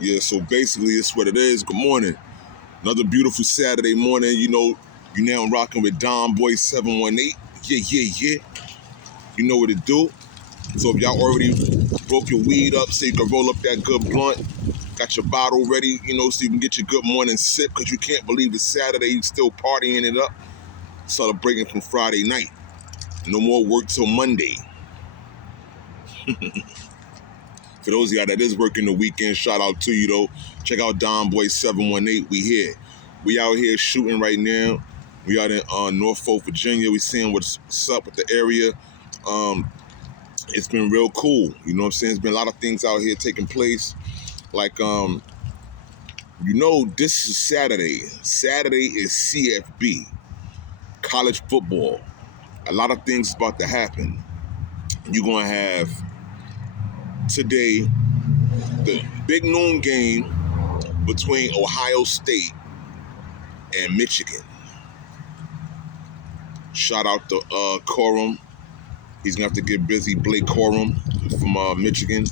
Yeah, so basically it's what it is. Good morning. Another beautiful Saturday morning. You now rocking with Don Boy 718. Yeah. You know what to do. So if y'all already broke your weed up so you can roll up that good blunt, got your bottle ready, so you can get your good morning sip because you can't believe it's Saturday, you still partying it up, celebrating from Friday night. No more work till Monday. For those of y'all that is working the weekend, shout out to you though. Check out Don Boy 718. We here. We out here shooting right now. We out in Norfolk, Virginia. We seeing what's up with the area. It's been real cool. You know what I'm saying? There's been a lot of things out here taking place. Like, this is Saturday. Saturday is CFB, college football. A lot of things about to happen. You're going to have today the big noon game between Ohio State and Michigan. Shout out to Corum. He's going to have to get busy. Blake Corum from Michigan.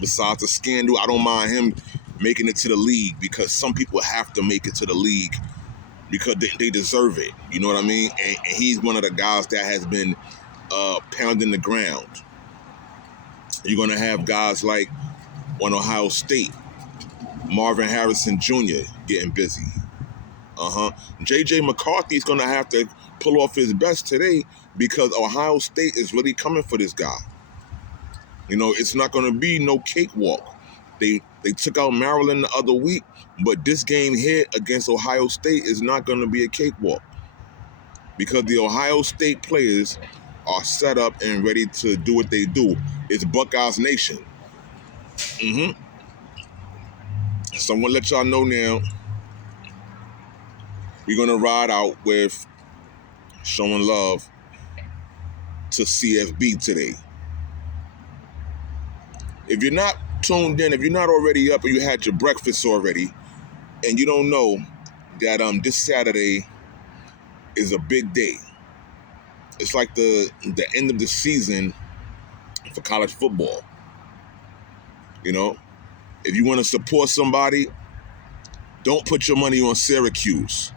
Besides the scandal, I don't mind him making it to the league because some people have to make it to the league because they deserve it. You know what I mean? And he's one of the guys that has been pounding the ground. You're going to have guys like on Ohio State, Marvin Harrison Jr. getting busy. J.J. McCarthy is going to have to pull off his best today because Ohio State is really coming for this guy. It's not going to be no cakewalk. They took out Maryland the other week, but this game here against Ohio State is not going to be a cakewalk because the Ohio State players are set up and ready to do what they do. It's Buckeyes Nation. So I'm going to let y'all know now, we're going to ride out with showing love to CFB today. If you're not tuned in, if you're not already up or you had your breakfast already, and you don't know that this Saturday is a big day. It's like the end of the season for college football. If you want to support somebody, don't put your money on Syracuse.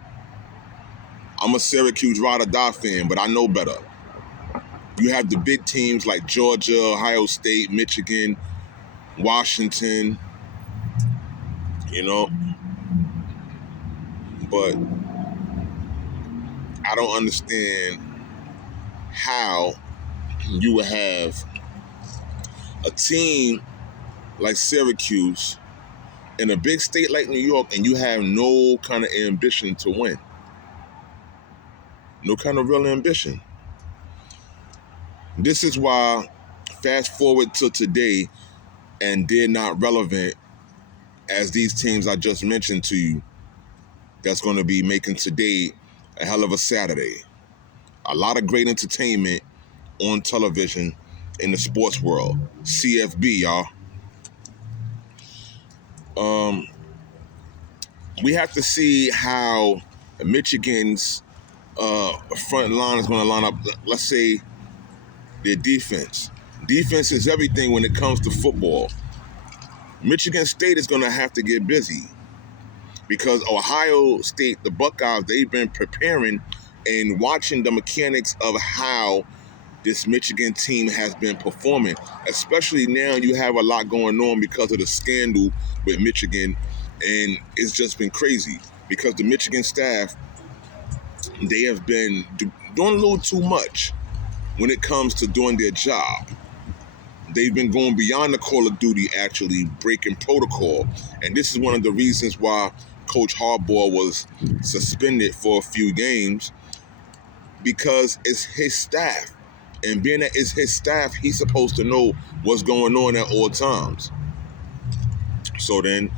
I'm a Syracuse ride or die fan, but I know better. You have the big teams like Georgia, Ohio State, Michigan, Washington, but I don't understand how you would have a team like Syracuse in a big state like New York and you have no kind of ambition to win. No kind of real ambition. This is why, fast forward to today, and they're not relevant as these teams I just mentioned to you, that's going to be making today a hell of a Saturday. A lot of great entertainment on television in the sports world. CFB, y'all. We have to see how Michigan's front line is going to line up. Let's say their defense. Defense is everything when it comes to football. Michigan State is going to have to get busy because Ohio State, the Buckeyes, they've been preparing and watching the mechanics of how this Michigan team has been performing. Especially now you have a lot going on because of the scandal with Michigan, and it's just been crazy because the Michigan staff, they have been doing a little too much when it comes to doing their job. They've been going beyond the call of duty, actually breaking protocol. And this is one of the reasons why Coach Harbaugh was suspended for a few games, because it's his staff. And being that it's his staff, he's supposed to know what's going on at all times. So then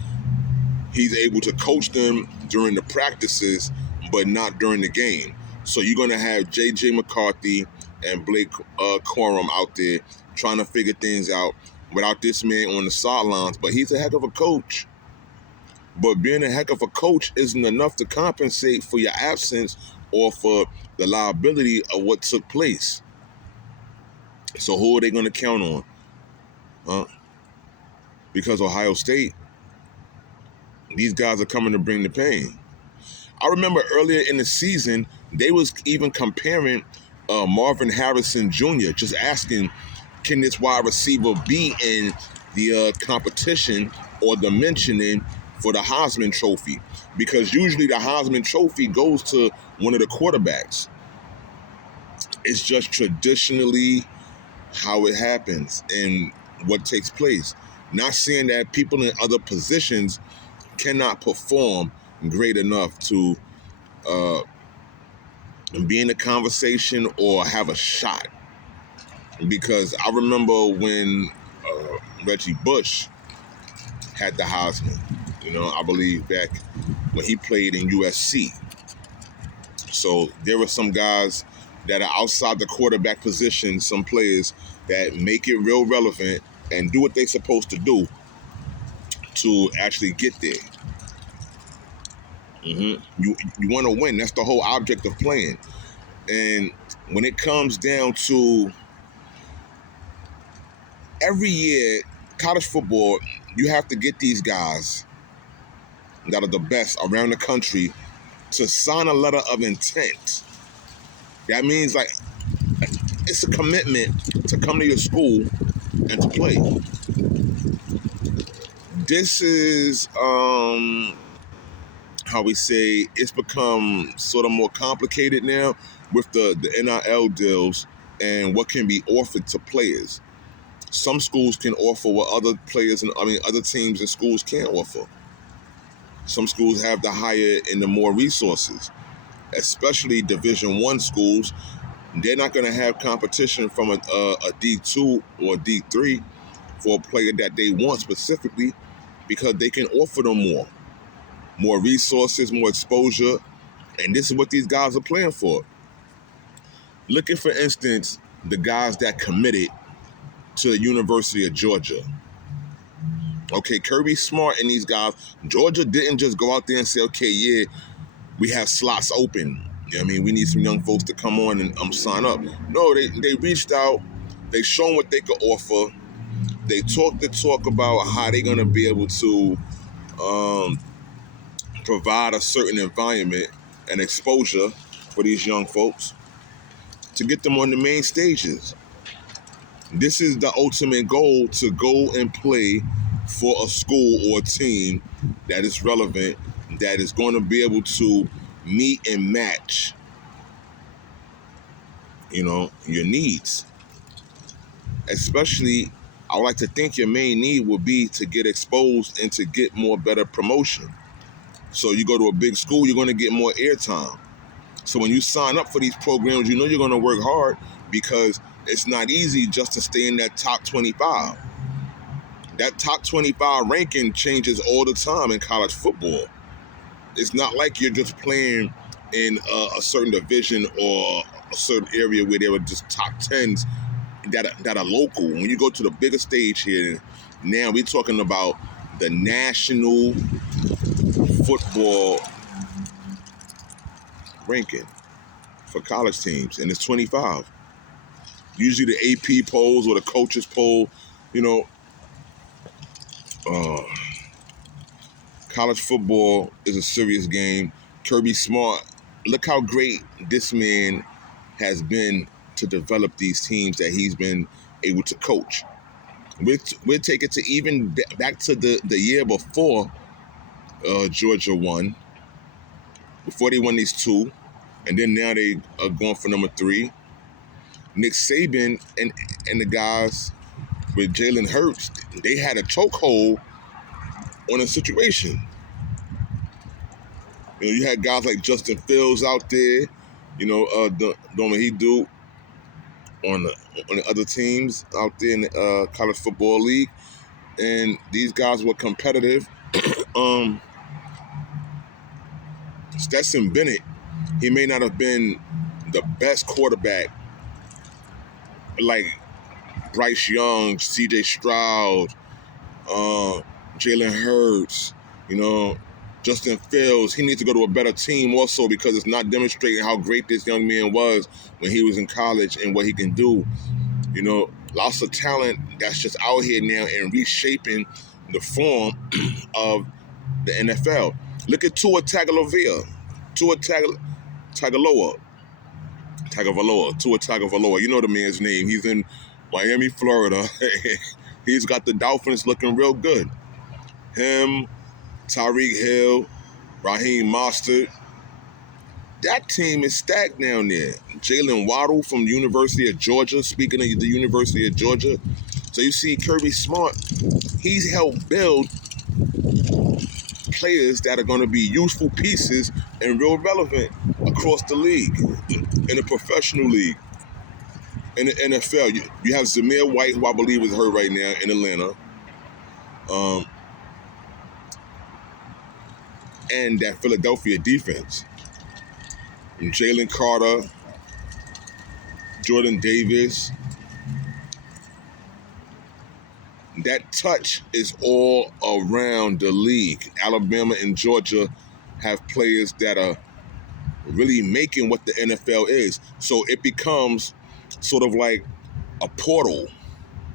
he's able to coach them during the practices, but not during the game. So you're going to have J.J. McCarthy and Blake Corum out there trying to figure things out without this man on the sidelines. But he's a heck of a coach. But being a heck of a coach isn't enough to compensate for your absence or for the liability of what took place. So who are they going to count on? because Ohio State, these guys are coming to bring the pain. I remember earlier in the season, they was even comparing Marvin Harrison Jr., just asking, can this wide receiver be in the competition or the mentioning for the Heisman Trophy? Because usually the Heisman Trophy goes to one of the quarterbacks. It's just traditionally how it happens and what takes place. Not saying that people in other positions cannot perform great enough to be in the conversation or have a shot. Because I remember when Reggie Bush had the Heisman, I believe back when he played in USC. So there were some guys that are outside the quarterback position, some players that make it real relevant and do what they're supposed to do to actually get there. You want to win. That's the whole object of playing. And when it comes down to every year, college football, you have to get these guys that are the best around the country to sign a letter of intent. That means like it's a commitment to come to your school and to play. This is how we say it's become sort of more complicated now with the NIL deals and what can be offered to players. Some schools can offer what other players and other teams and schools can't offer. Some schools have the higher and the more resources, especially Division I schools. They're not going to have competition from a D2 or a D3 for a player that they want specifically because they can offer them more resources, more exposure, and this is what these guys are playing for. Look at, for instance, the guys that committed to the University of Georgia. Okay, Kirby Smart and these guys, Georgia didn't just go out there and say, okay, yeah, we have slots open. We need some young folks to come on and sign up. No, they reached out. They shown what they could offer. They talked the talk about how they're going to be able to provide a certain environment and exposure for these young folks to get them on the main stages. This is the ultimate goal, to go and play for a school or a team that is relevant, that is going to be able to meet and match, your needs. Especially, I would like to think your main need would be to get exposed and to get more better promotion. So you go to a big school, you're going to get more airtime. So when you sign up for these programs, you're going to work hard because it's not easy just to stay in that top 25. That top 25 ranking changes all the time in college football. It's not like you're just playing in a certain division or a certain area where there are just top 10s that are local. When you go to the bigger stage here, now we're talking about the national football ranking for college teams, and it's 25. Usually the AP polls or the coaches poll, college football is a serious game. Kirby Smart, look how great this man has been to develop these teams that he's been able to coach. We'll take it to even back to the year before Georgia won, before they won these two, and then now they are going for number 3. Nick Saban and the guys with Jalen Hurts, they had a chokehold on a situation. You had guys like Justin Fields out there, doing what he do on the other teams out there in the college football league, and these guys were competitive. Stetson Bennett, he may not have been the best quarterback like Bryce Young, C.J. Stroud, Jalen Hurts, Justin Fields. He needs to go to a better team also because it's not demonstrating how great this young man was when he was in college and what he can do. Lots of talent that's just out here now and reshaping the form of the NFL. Look at Tua Tagovailoa. Tua Tagovailoa. You know the man's name. He's in Miami, Florida. He's got the Dolphins looking real good. Him, Tyreek Hill, Raheem Mostert. That team is stacked down there. Jalen Waddle from the University of Georgia. Speaking of the University of Georgia. So you see Kirby Smart, he's helped build players that are going to be useful pieces and real relevant across the league, in the professional league. In the NFL, you have Zamir White, who I believe is hurt right now in Atlanta. And that Philadelphia defense. And Jalen Carter, Jordan Davis. That touch is all around the league. Alabama and Georgia have players that are really making what the NFL is. So it becomes sort of like a portal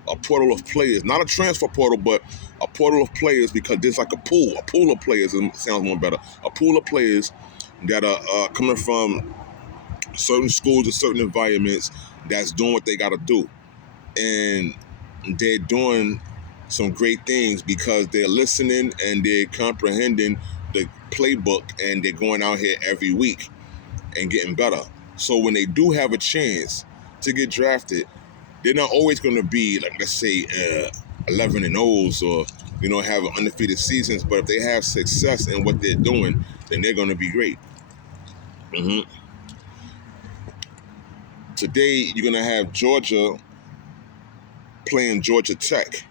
of players. Not a transfer portal, but a portal of players, because there's like a pool of players. It sounds more better. A pool of players that are coming from certain schools or certain environments that's doing what they got to do. And they're doing some great things because they're listening and they're comprehending the playbook, and they're going out here every week and getting better. So when they do have a chance to get drafted, they're not always going to be, like, let's say 11-0s or, have undefeated seasons. But if they have success in what they're doing, then they're going to be great. Today, you're going to have Georgia playing Georgia Tech,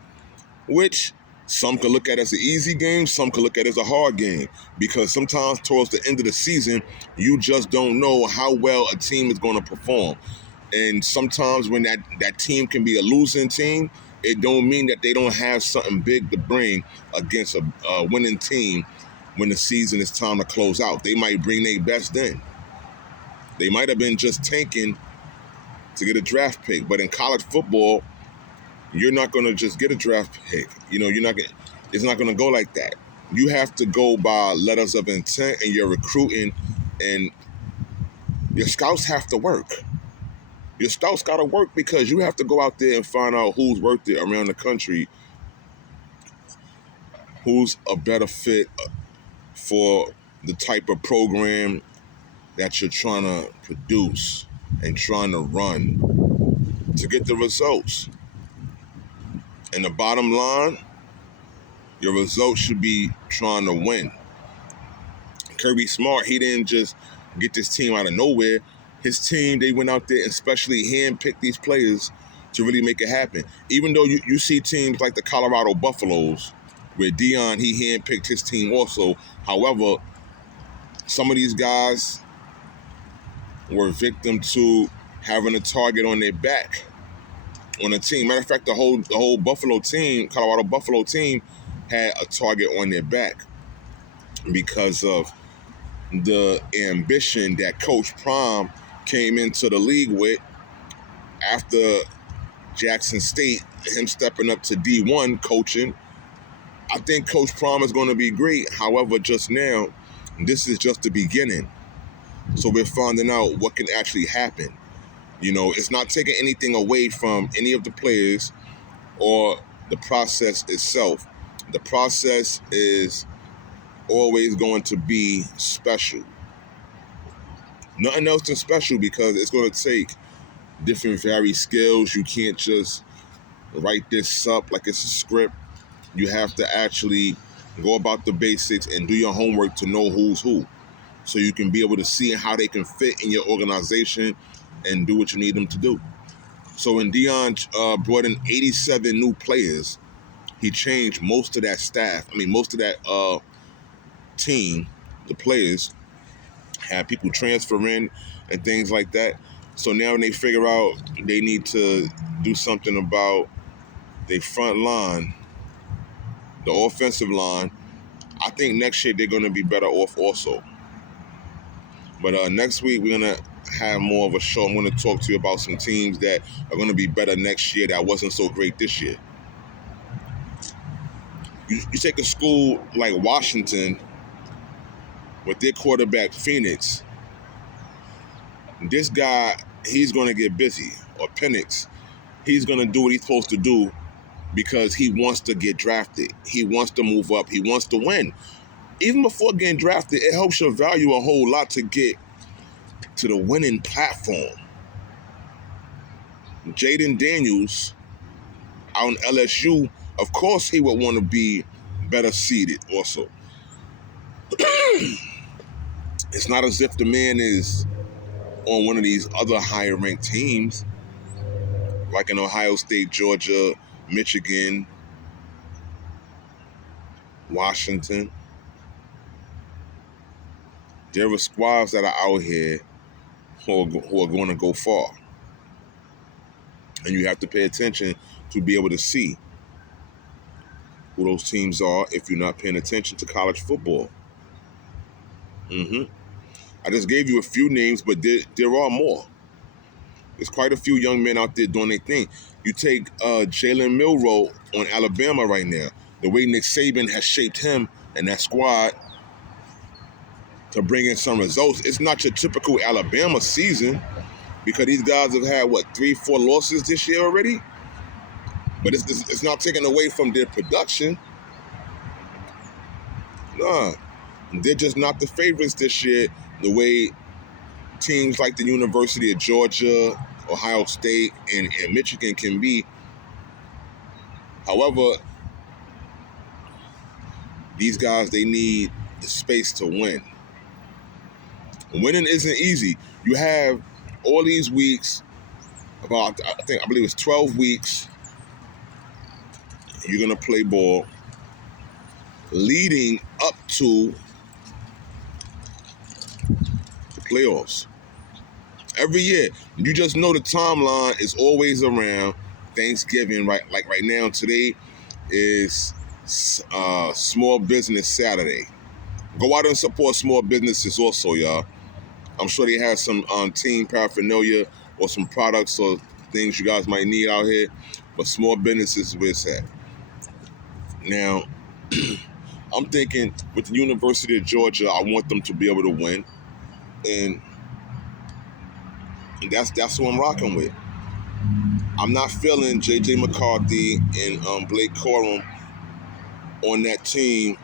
which some could look at as an easy game, some could look at as a hard game, because sometimes towards the end of the season, you just don't know how well a team is going to perform. And sometimes when that team can be a losing team, it don't mean that they don't have something big to bring against a winning team when the season is time to close out. They might bring their best then. They might have been just tanking to get a draft pick, but in college football, you're not going to just get a draft pick. It's not going to go like that. You have to go by letters of intent, and your recruiting, and your scouts have to work. Your scouts got to work, because you have to go out there and find out who's worth it around the country, who's a better fit for the type of program that you're trying to produce and trying to run to get the results. And the bottom line, your results should be trying to win. Kirby Smart, he didn't just get this team out of nowhere. His team, they went out there and specially handpicked these players to really make it happen. Even though you see teams like the Colorado Buffaloes, where Dion, he handpicked his team also. However, some of these guys were victim to having a target on their back on a team. Matter of fact, the whole Buffalo team, Colorado Buffalo team, had a target on their back because of the ambition that Coach Prime came into the league with after Jackson State, him stepping up to D1 coaching. I think Coach Prime is going to be great. However, just now, this is just the beginning. So we're finding out what can actually happen. It's not taking anything away from any of the players or the process itself. The process is always going to be special. Nothing else than special, because it's going to take different varied skills. You can't just write this up like it's a script. You have to actually go about the basics and do your homework to know who's who, so you can be able to see how they can fit in your organization and do what you need them to do. So when Dion brought in 87 new players, he changed most of that staff. Most of that team, the players, had people transfer in and things like that. So now when they figure out they need to do something about their front line, the offensive line, I think next year they're going to be better off also. But next week we're going to have more of a show. I'm going to talk to you about some teams that are going to be better next year that wasn't so great this year. You take a school like Washington with their quarterback Phoenix. This guy, he's going to get busy. Or Penix, he's going to do what he's supposed to do because he wants to get drafted. He wants to move up. He wants to win. Even before getting drafted, it helps your value a whole lot to get to the winning platform. Jaden Daniels out in LSU, of course he would want to be better seated also. It's not as if the man is on one of these other higher ranked teams like in Ohio State, Georgia, Michigan, Washington. There are squads that are out here who are going to go far. And you have to pay attention to be able to see who those teams are if you're not paying attention to college football. I just gave you a few names, but there are more. There's quite a few young men out there doing their thing. You take Jalen Milroe on Alabama right now. The way Nick Saban has shaped him and that squad to bring in some results. It's not your typical Alabama season because these guys have had, 3-4 losses this year already? But it's not taken away from their production. Nah, they're just not the favorites this year the way teams like the University of Georgia, Ohio State, and Michigan can be. However, these guys, they need the space to win. Winning isn't easy. You have all these weeks, I believe it's 12 weeks, you're going to play ball leading up to the playoffs. Every year, you just know the timeline is always around Thanksgiving, right? Like right now, today is Small Business Saturday. Go out and support small businesses also, y'all. I'm sure they have some team paraphernalia or some products or things you guys might need out here, but small businesses is where it's at. Now, I'm thinking with the University of Georgia, I want them to be able to win, and that's who I'm rocking with. I'm not feeling J.J. McCarthy and Blake Corum on that team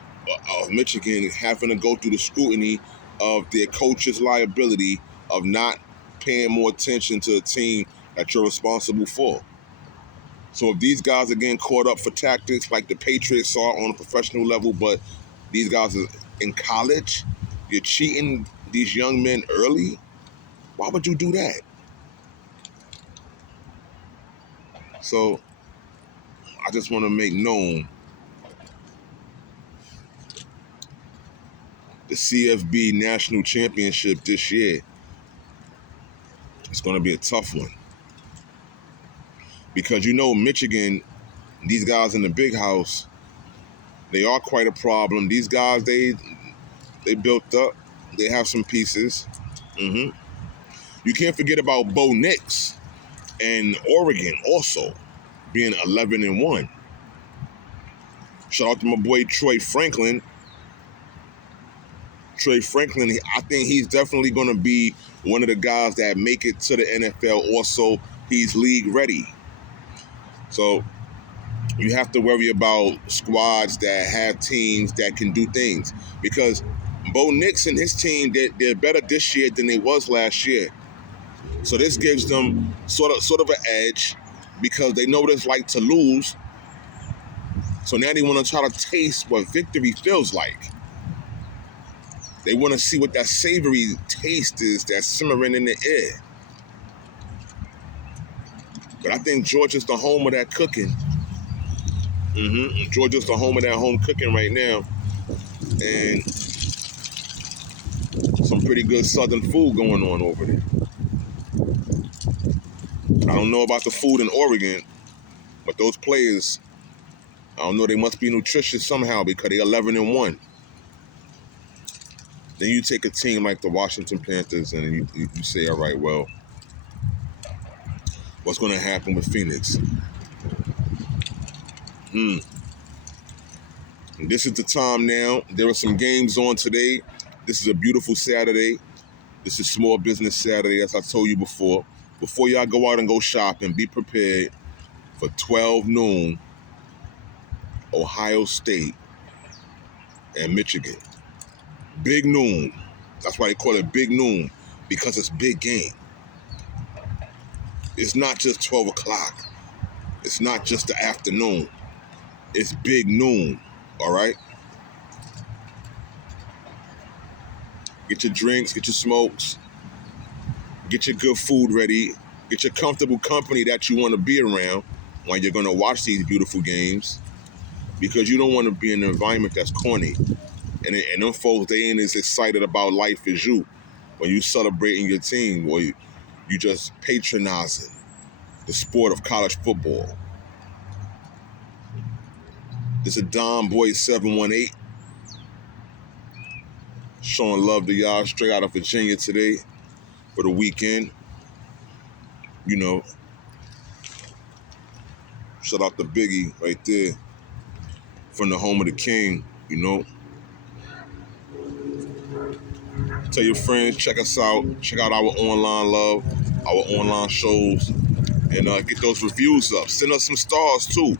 of Michigan having to go through the scrutiny of their coach's liability of not paying more attention to the team that you're responsible for. So if these guys are getting caught up for tactics like the Patriots are on a professional level, but these guys are in college, you're cheating these young men early, why would you do that? So I just want to make known the CFB National Championship this year, it's going to be a tough one. Because Michigan, these guys in the big house, they are quite a problem. These guys, they built up. They have some pieces. You can't forget about Bo Nix and Oregon also being 11-1. Shout out to my boy Troy Franklin. I think he's definitely going to be one of the guys that make it to the NFL. Also, he's league ready. So you have to worry about squads that have teams that can do things. Because Bo Nix and his team, they're better this year than they was last year. So this gives them sort of an edge because they know what it's like to lose. So now they want to try to taste what victory feels like. They want to see what that savory taste is that's simmering in the air. But I think Georgia's the home of that cooking. Georgia's the home of that home cooking right now. And some pretty good southern food going on over there. I don't know about the food in Oregon, but those players, I don't know, they must be nutritious somehow because they're 11-1. Then you take a team like the Washington Panthers and you say, all right, well, what's going to happen with Phoenix? This is the time now. There are some games on today. This is a beautiful Saturday. This is Small Business Saturday, as I told you before. Before y'all go out and go shopping, be prepared for 12 noon, Ohio State and Michigan. Big noon. That's why they call it Big Noon, because it's big game. It's not just 12 o'clock. It's not just the afternoon. It's big noon, all right? Get your drinks, get your smokes, get your good food ready, get your comfortable company that you want to be around when you're going to watch these beautiful games, because you don't want to be in an environment that's corny. And them folks, they ain't as excited about life as you when you celebrating your team, or you just patronizing the sport of college football. This is Don Boy 718 showing love to y'all straight out of Virginia today for the weekend. You know, shout out to Biggie right there from the home of the king, you know. Tell your friends, check us out. Check out our online love, our online shows, and get those reviews up. Send us some stars too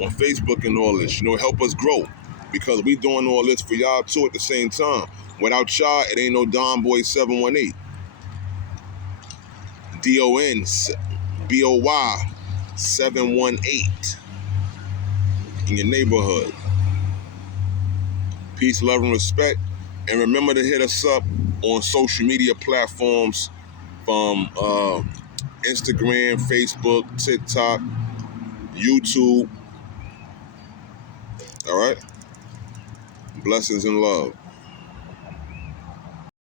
on Facebook and all this. You know, help us grow, because we doing all this for y'all too at the same time. Without y'all, it ain't no Don Boy 718. DONBOY 718 in your neighborhood. Peace, love, and respect. And remember to hit us up on social media platforms from Instagram, Facebook, TikTok, YouTube. All right? Blessings and love.